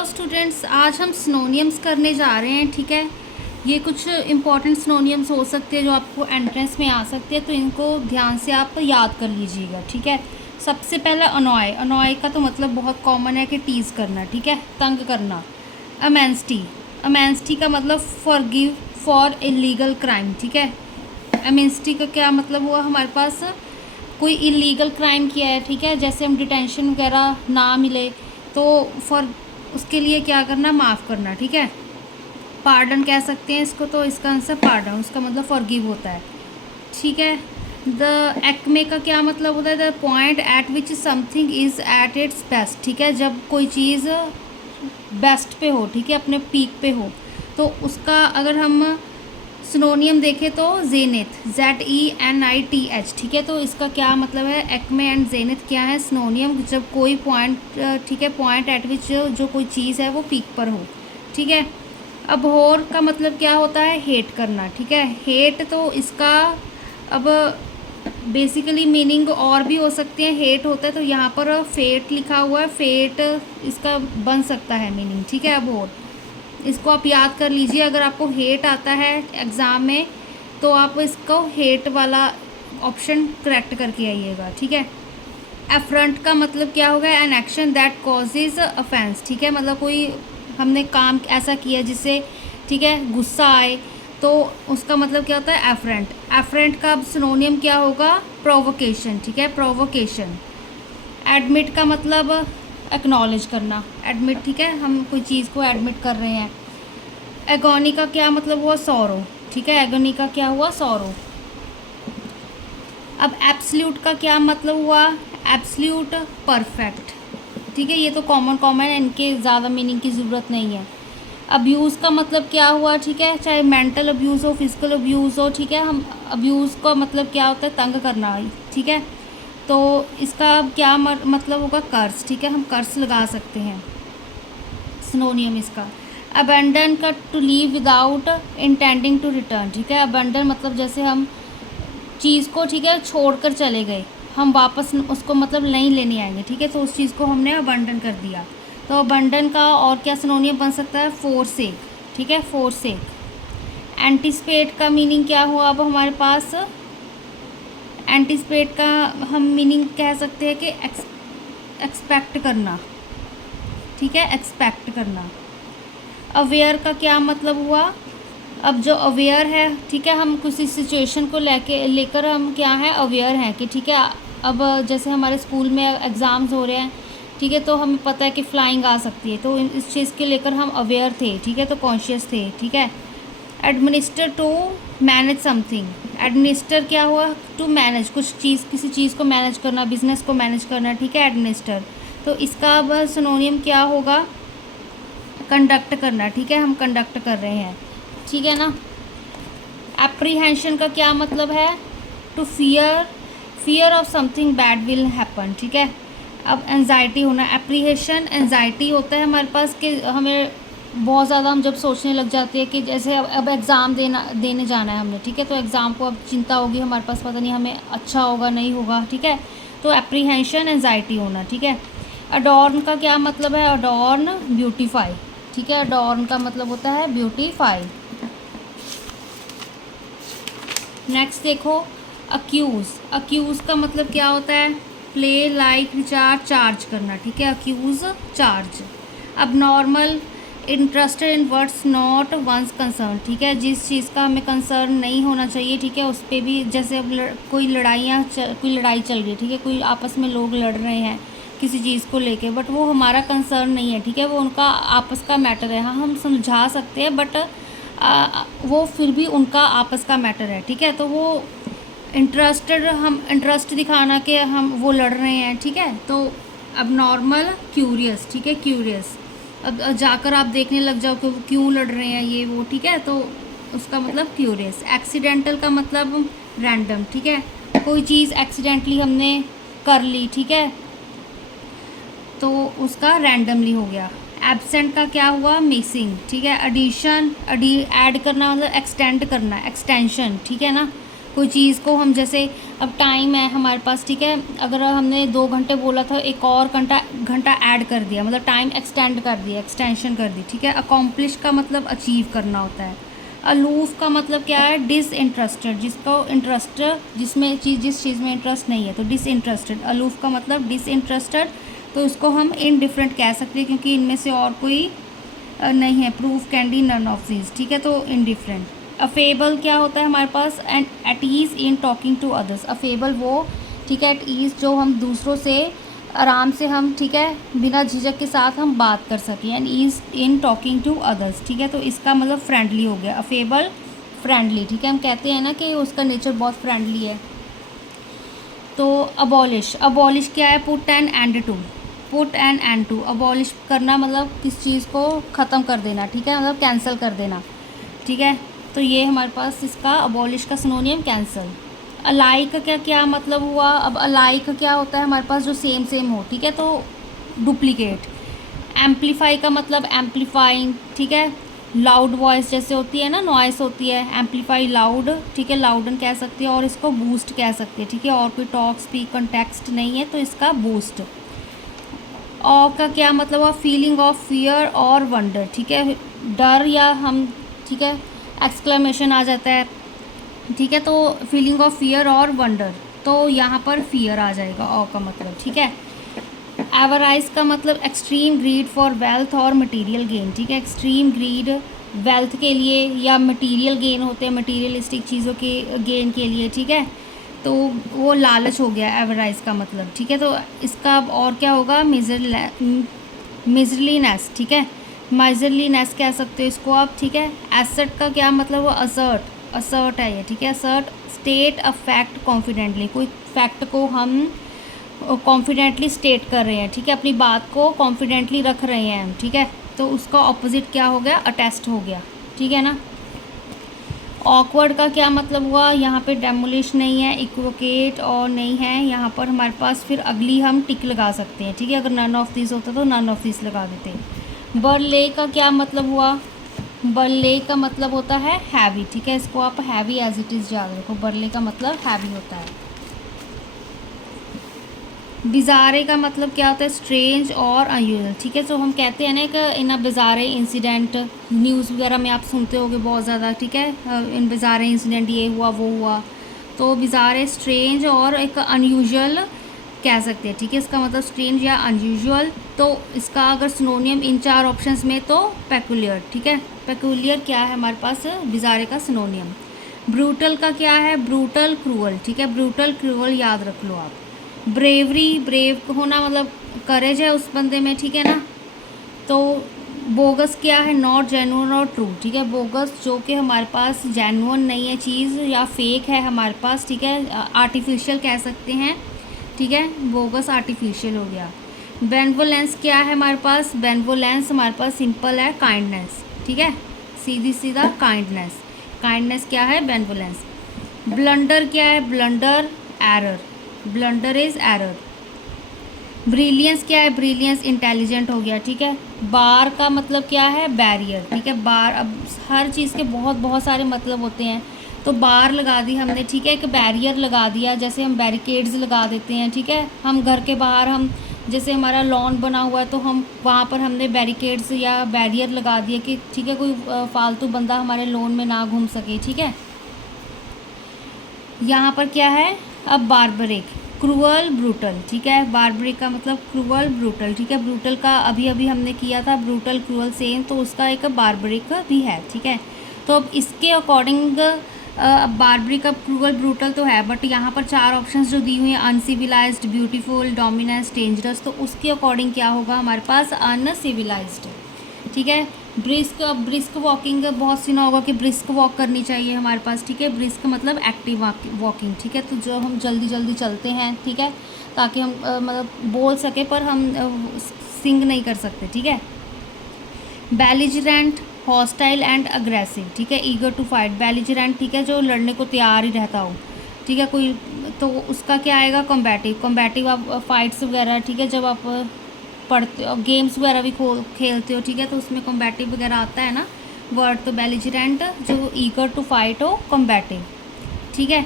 Hello students, आज हम synonyms करने जा रहे हैं। ठीक है, ये कुछ इंपॉर्टेंट सिनोनियम्स हो सकते हैं जो आपको एंट्रेंस में आ सकते हैं, तो इनको ध्यान से आप याद कर लीजिएगा। ठीक है, सबसे पहला अनॉय। अनॉय का तो मतलब बहुत कॉमन है कि टीज़ करना, ठीक है, तंग करना। अमेंस्टी। अमेंस्टी का मतलब फॉरगिव फॉर इलीगल क्राइम। ठीक है, अमेंस्टी का क्या मतलब हुआ, हमारे पास कोई इलीगल क्राइम किया है, ठीक है, जैसे हम डिटेंशन वगैरह ना मिले तो फॉर उसके लिए क्या करना, माफ़ करना। ठीक है, पार्डन कह सकते हैं इसको, तो इसका आंसर पार्डन, उसका मतलब फॉरगिव होता है। ठीक है, द एक्मे का क्या मतलब होता है, the point eight which something is at its best. ठीक है, जब कोई चीज़ बेस्ट पे हो, ठीक है, अपने पीक पे हो, तो उसका अगर हम सिनोनियम देखें तो जेनिथ, ZENITH। ठीक है, तो इसका क्या मतलब है, एक्मे एंड जेनिथ क्या है, सिनोनियम, जब कोई पॉइंट, ठीक है, पॉइंट एट विच जो कोई चीज़ है वो पीक पर हो। ठीक है, अबहॉर का मतलब क्या होता है, हेट करना। ठीक है, हेट तो इसका अब बेसिकली मीनिंग और भी हो सकते हैं, हेट होता है तो यहाँ पर फेट लिखा हुआ है, फेट इसका बन सकता है मीनिंग। ठीक है, अबहॉर, इसको आप याद कर लीजिए। अगर आपको हेट आता है एग्ज़ाम में तो आप इसको हेट वाला ऑप्शन करेक्ट करके आइएगा। ठीक है, एफ्रंट का मतलब क्या होगा, an action that causes offence. ठीक है, मतलब कोई हमने काम ऐसा किया जिससे, ठीक है, गुस्सा आए, तो उसका मतलब क्या होता है, एफ्रंट। एफ्रंट का सिनोनियम क्या होगा, प्रोवोकेशन। ठीक है, प्रोवोकेशन। एडमिट का मतलब एक्नॉलेज करना, एडमिट। ठीक है, हम कोई चीज़ को एडमिट कर रहे हैं। एगोनी का क्या मतलब हुआ, सॉरो। ठीक है, एगोनी का क्या हुआ, सॉरो। अब एब्सल्यूट का क्या मतलब हुआ, एब्सल्यूट परफेक्ट। ठीक है, ये तो कॉमन है, इनके ज़्यादा मीनिंग की ज़रूरत नहीं है। अब्यूज़ का मतलब क्या हुआ, ठीक है, चाहे मेंटल अब्यूज़ हो, फिजिकल अब्यूज़ हो। ठीक है, हम अब्यूज़ का मतलब क्या होता है, तंग करना। ठीक है, तो इसका क्या मतलब होगा, कर्स। ठीक है, हम कर्स लगा सकते हैं, सिनोनियम इसका। अबेंडन का to leave without intending to return. ठीक है, अबेंडन मतलब जैसे हम चीज़ को, ठीक है, छोड़कर चले गए, हम वापस उसको मतलब नहीं लेने आएंगे। ठीक है, तो उस चीज़ को हमने अबंडन कर दिया। तो अबंडन का और क्या सिनोनियम बन सकता है, फोरसेक। ठीक है, फोरसेक। एंटिसिपेट का मीनिंग क्या हुआ, अब हमारे पास एंटिसिपेट का हम मीनिंग कह सकते हैं कि एक्सपेक्ट करना। ठीक है, एक्सपेक्ट करना। अवेयर का क्या मतलब हुआ, अब जो अवेयर है, ठीक है, हम किसी सिचुएशन को लेकर हम क्या है, अवेयर हैं कि, ठीक है, अब जैसे हमारे स्कूल में एग्ज़ाम्स हो रहे हैं, ठीक है, तो हमें पता है कि फ़्लाइंग आ सकती है, तो इस चीज़ के लेकर हम अवेयर थे। ठीक है, तो कॉन्शियस थे। ठीक है, administer to manage something. Administer क्या हुआ, टू मैनेज, कुछ चीज़, किसी चीज़ को मैनेज करना, बिजनेस को मैनेज करना। ठीक है, एडमिनिस्टर, तो इसका अब सिनोनियम क्या होगा, कंडक्ट करना। ठीक है, हम कंडक्ट कर रहे हैं। ठीक है ना। एप्रीहेंशन का क्या मतलब है, to fear of something bad will happen. ठीक है, अब एंजाइटी होना, एप्रीहेंशन एंजाइटी होता है हमारे पास कि हमें बहुत ज़्यादा, हम जब सोचने लग जाते हैं कि जैसे अब एग्ज़ाम देने जाना है हमने। ठीक है, तो एग्ज़ाम को अब चिंता होगी हमारे पास, पता नहीं हमें अच्छा होगा नहीं होगा। ठीक है, तो एप्रीहेंशन एंजाइटी होना। ठीक है, अडॉर्न का क्या मतलब है, अडॉर्न ब्यूटीफाई। ठीक है, अडॉर्न का मतलब होता है ब्यूटीफाई। नेक्स्ट देखो, अक्यूज़। अक्यूज़ का मतलब क्या होता है, प्ले लाइक रिचार्ज, चार्ज करना। ठीक है, अक्यूज़, चार्ज। अब normal, interested in words not one's concern. ठीक है, जिस चीज़ का हमें कंसर्न नहीं होना चाहिए, ठीक है, उस पर भी, जैसे अब कोई लड़ाई चल रही है, ठीक है, कोई आपस में लोग लड़ रहे हैं किसी चीज़ को लेके, बट वो हमारा कंसर्न नहीं है। ठीक है, वो उनका आपस का मैटर है। हाँ, हम समझा सकते हैं, बट वो फिर भी उनका आपस का मैटर है। ठीक है, तो वो इंटरेस्टेड, हम इंटरेस्ट दिखाना कि हम वो लड़ रहे हैं। ठीक है, तो अब नॉर्मल, क्यूरियस। ठीक है, क्यूरियस, अब जाकर आप देखने लग जाओ कि वो क्यों लड़ रहे हैं ये वो। ठीक है, तो उसका मतलब क्यूरियस। एक्सीडेंटल का मतलब रैंडम। ठीक है, कोई चीज़ एक्सीडेंटली हमने कर ली, ठीक है, तो उसका रैंडमली हो गया। एब्सेंट का क्या हुआ, मिसिंग। ठीक है, एडिशन, ऐड करना मतलब एक्सटेंड करना, एक्सटेंशन। ठीक है ना, कोई चीज़ को हम जैसे अब टाइम है हमारे पास, ठीक है, अगर हमने 2 घंटे बोला था, एक और घंटा ऐड कर दिया, मतलब टाइम एक्सटेंड कर दिया, एक्सटेंशन कर दी, ठीक है। अकॉम्प्लिश का मतलब अचीव करना होता है। अलूफ का मतलब क्या है, डिसइंटरेस्टेड, जिसको इंटरेस्ट, जिसमें जिस चीज़ में इंटरेस्ट नहीं है, तो डिसइंटरेस्टेड। अलूफ का मतलब डिसइंटरेस्टेड, तो इसको हम इनडिफरेंट कह सकते हैं क्योंकि इनमें से और कोई नहीं है, proof candy none of these, ठीक है, तो इनडिफरेंट। अफेबल क्या होता है हमारे पास, and at ease in talking to others. Affable वो, ठीक है, एट ईज़ जो हम दूसरों से आराम से हम, ठीक है, बिना झिझक के साथ हम बात कर सकें, and ease in talking to others, ठीक है, तो इसका मतलब फ्रेंडली हो गया। अफेबल फ्रेंडली, ठीक है, हम कहते हैं ना कि उसका नेचर बहुत फ्रेंडली है। तो अबॉलिश, अबॉलिश क्या है, put an end to, put an end to. Abolish करना मतलब किस चीज़ को ख़त्म कर देना, ठीक है, मतलब कैंसिल कर देना, ठीक है। तो ये हमारे पास इसका अबॉलिश का सिनोनियम कैंसल। अलाइक का क्या मतलब हुआ, अब अलाइक क्या होता है हमारे पास, जो सेम सेम हो, ठीक है, तो डुप्लीकेट। एम्पलीफाई का मतलब एम्पलीफाइंग, ठीक है, लाउड वॉइस जैसे होती है ना, नॉइस होती है, एम्पलीफाई लाउड, ठीक है, लाउडन कह सकती है, और इसको बूस्ट कह सकते हैं, ठीक है, और कोई टॉक स्पीक कंटेक्स्ट नहीं है तो इसका बूस्ट। ऑ का क्या मतलब हुआ, फीलिंग ऑफ फियर और वंडर, ठीक है, डर या हम, ठीक है, एक्सक्लेमेशन आ जाता है, ठीक है, तो फीलिंग ऑफ फियर और वंडर, तो यहाँ पर फियर आ जाएगा ऑ का मतलब, ठीक है। एवराइज का मतलब एक्सट्रीम ग्रीड फॉर वेल्थ और मटेरियल गेन, ठीक है, एक्सट्रीम ग्रीड वेल्थ के लिए या मटेरियल गेन होते हैं, मटेरियलिस्टिक चीज़ों के गेन के लिए, ठीक है, तो वो लालच हो गया एवराइज का मतलब, ठीक है। तो इसका और क्या होगा, मिजरलीनेस, ठीक है, माइजरलीनेस कह सकते हो इसको आप, ठीक है। एसेट का क्या मतलब, वो असर्ट, असर्ट है ये, ठीक है, assert state a fact confidently, कोई फैक्ट को हम कॉन्फिडेंटली स्टेट कर रहे हैं, ठीक है, अपनी बात को कॉन्फिडेंटली रख रहे हैं हम, ठीक है, तो उसका ऑपोजिट क्या हो गया, अटेस्ट हो गया, ठीक है ना। ऑकवर्ड का क्या मतलब हुआ, यहाँ पे डेमोलिश नहीं है, इक्वोकेट और नहीं है, यहाँ पर हमारे पास फिर अगली हम टिक लगा सकते हैं, ठीक है, अगर नन ऑफ दिस होता तो नन ऑफ दिस लगा देते। बरले का क्या मतलब हुआ, बरले का मतलब होता है हैवी, ठीक है, इसको आप हैवी एज इट इज़ याद रखो, बरले का मतलब हैवी होता है। बिज़ारे का मतलब क्या होता है, स्ट्रेंज और अनयूजुअल, ठीक है, तो हम कहते हैं ना कि इन अ बिज़ारे इंसिडेंट, न्यूज़ वगैरह में आप सुनते होगे बहुत ज़्यादा, ठीक है, इन बिज़ारे इंसिडेंट ये हुआ वो हुआ, तो बिज़ारे स्ट्रेंज और एक अनयूजुअल कह सकते हैं, ठीक है, इसका मतलब स्ट्रेंज या अनयूजुअल। तो इसका अगर सिनोनियम इन 4 ऑप्शंस में तो पेकुलियर, ठीक है, पेकुलियर क्या है हमारे पास बिज़ारे का सिनोनियम। ब्रूटल का क्या है, ब्रूटल क्रूअल, ठीक है, ब्रूटल क्रूअल याद रख लो आप। ब्रेवरी, ब्रेव होना मतलब करेज है उस बंदे में, ठीक है ना। तो बोगस क्या है, नॉट जेन्युइन और ट्रू, ठीक है, बोगस जो कि हमारे पास जेन्युइन नहीं है चीज़ या फेक है हमारे पास, ठीक है, आर्टिफिशियल कह सकते हैं, ठीक है, बोगस आर्टिफिशियल हो गया। बेनवोलेंस क्या है हमारे पास, बेनवोलेंस हमारे पास सिंपल है काइंडनेस, ठीक है, सीधी सीधा काइंडनेस, काइंडनेस क्या है, बेनवोलेंस। ब्लंडर क्या है, blunder error, blunder is error. Brilliance क्या है, ब्रिलियंस इंटेलिजेंट हो गया, ठीक है। बार का मतलब क्या है, बैरियर, ठीक है, बार, अब हर चीज़ के बहुत बहुत सारे मतलब होते हैं, तो बार लगा दी हमने, ठीक है, एक बैरियर लगा दिया, जैसे हम बैरिकेड्स लगा देते हैं, ठीक है, हम घर के बाहर हम जैसे हमारा लॉन बना हुआ है तो हम वहाँ पर हमने बैरिकेड्स या बैरियर लगा दिया कि ठीक है कोई फालतू बंदा हमारे लॉन में ना घूम सके, ठीक है। यहाँ पर क्या है, अब बारबरिक, क्रूअल, ब्रूटल, ठीक है, बारबरिक का मतलब क्रूअल, ब्रूटल, ठीक है, ब्रूटल का अभी अभी हमने किया था, ब्रूटल क्रूअल सेम, तो उसका एक बारबरिक भी है, ठीक है। तो अब इसके अकॉर्डिंग बारबरिक का क्रूअल ब्रूटल तो है, बट यहाँ पर 4 ऑप्शंस जो दी हुई हैं, अनसिविलाइज्ड, ब्यूटीफुल, डोमिनेंस, डेंजरस, तो उसके अकॉर्डिंग क्या होगा हमारे पास, अनसिविलाइज्ड, ठीक है। ब्रिस्क, ब्रिस्क वॉकिंग बहुत सुना होगा कि ब्रिस्क वॉक करनी चाहिए हमारे पास, ठीक है, ब्रिस्क मतलब एक्टिव वॉकिंग, ठीक है, तो जो हम जल्दी जल्दी चलते हैं, ठीक है, ताकि हम मतलब बोल सके पर हम सिंग नहीं कर सकते, ठीक है। बेलिजरेंट, हॉस्टाइल एंड अग्रेसिव, ठीक है, ईगर टू फाइट, बेलिजरेंट, ठीक है, जो लड़ने को तैयार ही रहता हो, ठीक है, कोई, तो उसका क्या आएगा, कॉम्बैटिव, कॉम्बैटिव आप फाइट्स वगैरह, ठीक है, जब आप पढ़ते हो, गेम्स वगैरह भी खेलते हो, ठीक है, तो उसमें कॉम्बैटिव वगैरह आता है ना वर्ड, तो बेलिजरेंट जो ईगर टू फाइट हो, कॉम्बैटिव, ठीक है।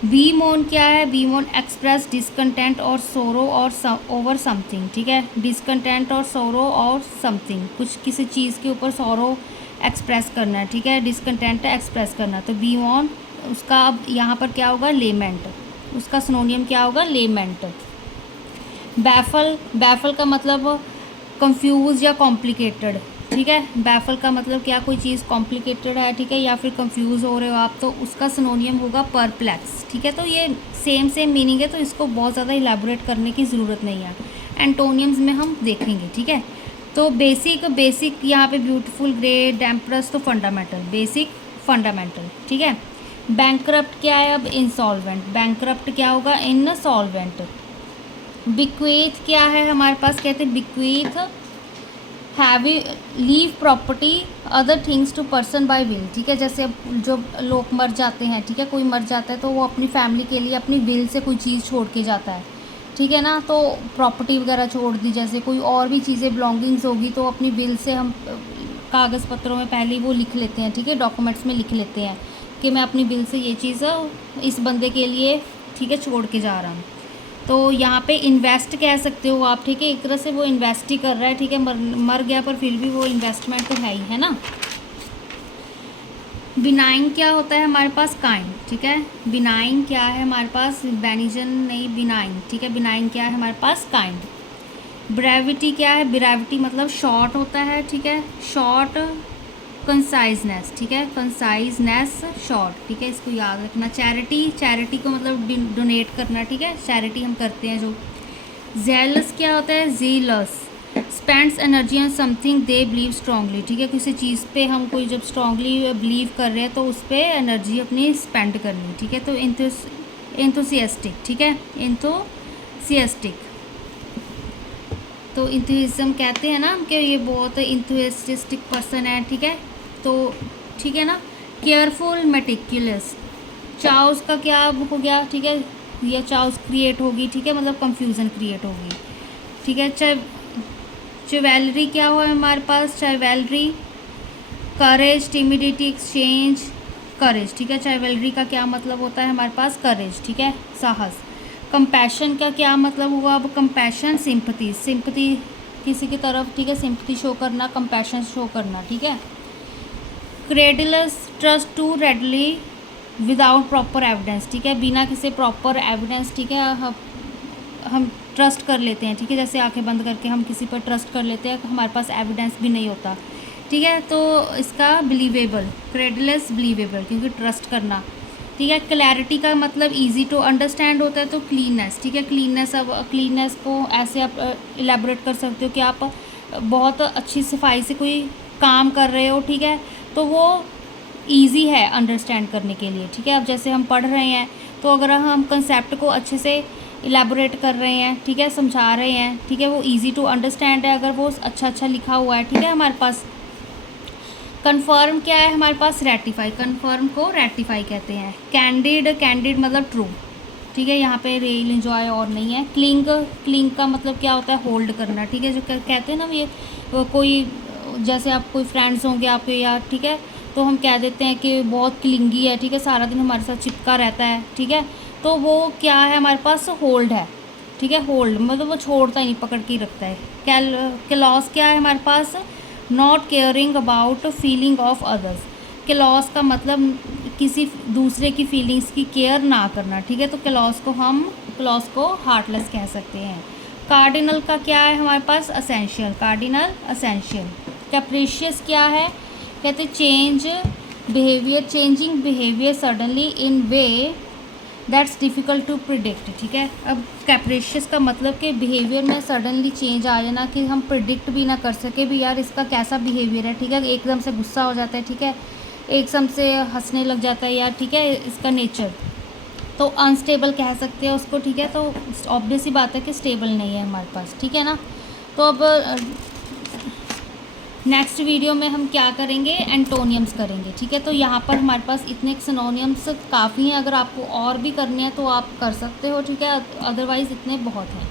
वी मोन क्या है? वी मोन एक्सप्रेस डिसकंटेंट और सोरो और ओवर समथिंग, ठीक है, डिसकंटेंट और सोरो और समथिंग, कुछ किसी चीज़ के ऊपर सोरो एक्सप्रेस करना है, ठीक है, डिसकंटेंट एक्सप्रेस करना, तो वी मोन उसका अब यहाँ पर क्या होगा? लेमेंट, उसका सिनोनियम क्या होगा? लेमेंट। बैफल, बैफल का मतलब कंफ्यूज या कॉम्प्लिकेटेड, ठीक है, बैफल का मतलब क्या? कोई चीज़ कॉम्प्लिकेटेड है, ठीक है, या फिर कंफ्यूज हो रहे हो आप, तो उसका सिनोनियम होगा परप्लेक्स, ठीक है। तो ये सेम सेम मीनिंग है, तो इसको बहुत ज़्यादा इलेबोरेट करने की ज़रूरत नहीं है, एंटोनियम्स में हम देखेंगे, ठीक है। तो बेसिक, बेसिक यहाँ पे ब्यूटीफुल, ग्रेट, डैम्परस, तो फंडामेंटल, बेसिक, फंडामेंटल, ठीक है। बैंकरप्ट क्या है? अब इंसॉल्वेंट, बैंकरप्ट क्या होगा? इनसॉल्वेंट। बिक्वेथ क्या है हमारे पास? कहते हैं bequeath heavy leave property other things to person by will, ठीक है, जैसे जो लोग मर जाते हैं, ठीक है, कोई मर जाता है तो वो अपनी फैमिली के लिए अपनी विल से कोई चीज़ छोड़ के जाता है, ठीक है ना, तो प्रॉपर्टी वगैरह छोड़ दी, जैसे कोई और भी चीज़ें बिलोंगिंग्स होगी तो अपनी विल से हम कागज़ पत्रों में पहले ही वो लिख लेते हैं, ठीक है, डॉक्यूमेंट्स में लिख लेते हैं कि मैं अपनी विल से ये चीज़ इस बंदे के लिए, ठीक है, छोड़ के जा रहा हूँ। तो यहाँ पे इन्वेस्ट कह सकते हो आप, ठीक है, एक तरह से वो इन्वेस्ट ही कर रहा है, ठीक है, मर गया पर फिर भी वो इन्वेस्टमेंट तो है ना। बिनाइन क्या होता है हमारे पास? काइंड, ठीक है, बिनाइन क्या है हमारे पास? बेनिजन नहीं, बिनाइन, ठीक है, बिनाइन क्या है हमारे पास? काइंड। ब्रेविटी क्या है? ब्रेविटी मतलब शॉर्ट होता है, ठीक है, शॉर्ट, कंसाइजनेस, ठीक है, कंसाइजनेस, शॉर्ट, ठीक है, इसको याद रखना। चैरिटी, चैरिटी को मतलब डोनेट करना, ठीक है, चैरिटी हम करते हैं जो। जेलस क्या होता है? Jealous, spends energy on something they believe strongly, ठीक है, किसी चीज़ पे हम कोई जब स्ट्रांगली बिलीव कर रहे हैं तो उस पर एनर्जी अपनी स्पेंड करनी, ठीक है। तो इंथुसियास्टिक, ठीक है, इंथुसियास्टिक, तो इंथुइज्म कहते हैं ना कि ये बहुत इंथुसियास्टिक पर्सन है, ठीक है, तो ठीक है ना। केयरफुल, मेटिकुलस, चाउस का क्या हो गया? ठीक है, ये चाउस क्रिएट होगी, ठीक है, मतलब कंफ्यूजन क्रिएट होगी, ठीक है। चिवेलरी क्या हुआ हमारे पास? चिवेलरी, करेज, टिमिडिटी, एक्सचेंज, करेज, ठीक है, चिवेलरी का क्या मतलब होता है हमारे पास? करेज, ठीक है, साहस। कंपैशन का क्या मतलब हुआ? अब कंपैशन, सिंपथी, सिंपथी किसी की तरफ, ठीक है, सिंपथी शो करना, कंपैशन शो करना, ठीक है। Credulous, trust too readily without proper evidence, ठीक है, बिना किसी प्रॉपर एविडेंस, ठीक है, हम ट्रस्ट कर लेते हैं, ठीक है, जैसे आंखें बंद करके हम किसी पर ट्रस्ट कर लेते हैं, हमारे पास एविडेंस भी नहीं होता, ठीक है, तो इसका बिलीवेबल, क्रेडिलस, बिलीवेबल, क्योंकि ट्रस्ट करना, ठीक है। क्लैरिटी का मतलब इजी टू अंडरस्टैंड होता है, तो क्लीननेस, ठीक है, क्लीननेस, अब क्लीननेस को ऐसे आप इलेबोरेट कर सकते हो कि आप बहुत अच्छी सफाई से कोई काम कर रहे हो, ठीक है, तो वो इजी है अंडरस्टैंड करने के लिए, ठीक है। अब जैसे हम पढ़ रहे हैं तो अगर हम कंसेप्ट को अच्छे से इलेबोरेट कर रहे हैं, ठीक है, समझा रहे हैं, ठीक है, वो इजी टू अंडरस्टैंड है अगर वो अच्छा लिखा हुआ है, ठीक है, हमारे पास। कन्फर्म क्या है हमारे पास? रेटिफाई, कन्फर्म को रेटिफाई कहते हैं। कैंडिड, कैंडिड मतलब ट्रू, ठीक है, यहाँ पे रियल, एंजॉय और नहीं है। क्लिंग, क्लिंग का मतलब क्या होता है? होल्ड करना, ठीक है, जो कहते हैं ना ये कोई, जैसे आप कोई फ्रेंड्स होंगे आपके यार, ठीक है, तो हम कह देते हैं कि बहुत क्लिंगी है, ठीक है, सारा दिन हमारे साथ चिपका रहता है, ठीक है, तो वो क्या है हमारे पास? होल्ड है, ठीक है, होल्ड मतलब वो छोड़ता ही नहीं, पकड़ के ही रखता है। क्लॉस क्या है हमारे पास? Not caring about feeling of others, callous का मतलब किसी दूसरे की फीलिंग्स की केयर ना करना, ठीक है, तो क्लॉस को हार्टलेस कह सकते हैं। कार्डिनल का क्या है हमारे पास? Essential, cardinal, essential. कैप्रिशियस क्या है? कहते change behaviour, changing behaviour suddenly in way that's difficult to predict, ठीक है। अब कैप्रिशियस का मतलब कि बिहेवियर में सडनली चेंज आ जाना कि हम प्रिडिक्ट भी ना कर सके भी यार इसका कैसा बिहेवियर है, ठीक है, एकदम से गुस्सा हो जाता है, ठीक है, एकदम से हंसने लग जाता है यार, ठीक है, इसका नेचर, तो अनस्टेबल कह सकते हैं उसको, ठीक है, तो ऑब्वियस ही बात है कि स्टेबल नहीं है हमारे पास, ठीक है ना। तो अब नेक्स्ट वीडियो में हम क्या करेंगे? एंटोनियम्स करेंगे, ठीक है, तो यहाँ पर हमारे पास इतने सिनोनियम्स काफ़ी हैं, अगर आपको और भी करने हैं तो आप कर सकते हो, ठीक है, अदरवाइज़ इतने बहुत हैं।